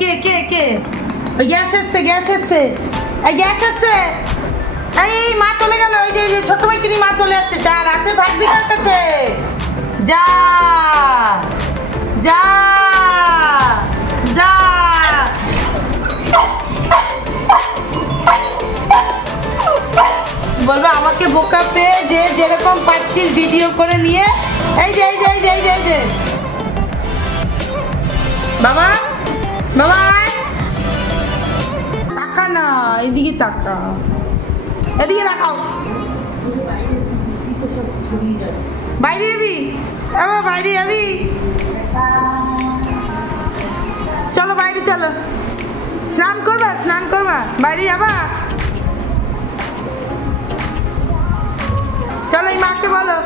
কে gas এসছে এই মা চলে গেল। ওই যে ছোট ভাই তিনি মা চলে আসছে। যা রাতে থাকবি তার কাছে, যা যা যা। বলবে আমাকে বোকা পেয়ে যে যেরকম পাচ্ছিস ভিডিও করে নিয়ে। এই যে বাবা তাকা না, এইদিকে তাকা, এদিকে দেখাও। বাইরে যাবি? চলো বাইরে চলো, স্নান করবা বাইরে যাবা? চলো এই মাকে বলো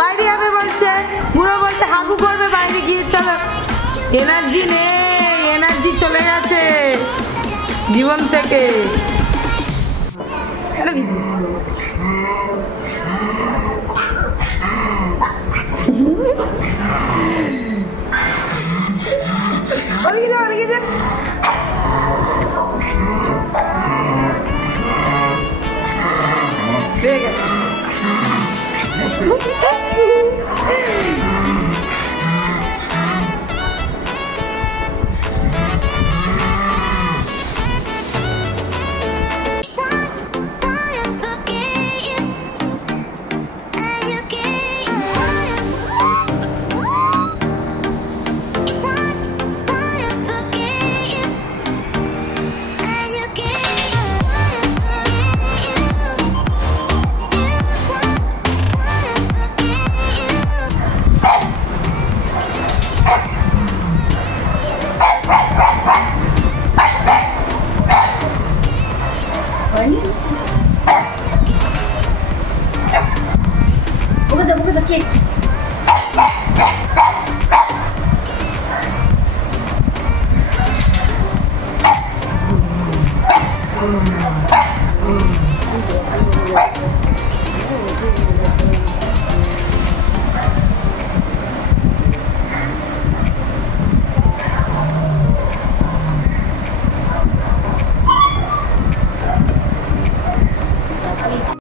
বাইরে যাবে বলছে। বুড়ো বলছে হাগু করবে বাইরে গিয়ে। চলো, এনার্জি নেই, এনার্জি চলে গেছে জীবন থেকে। Keep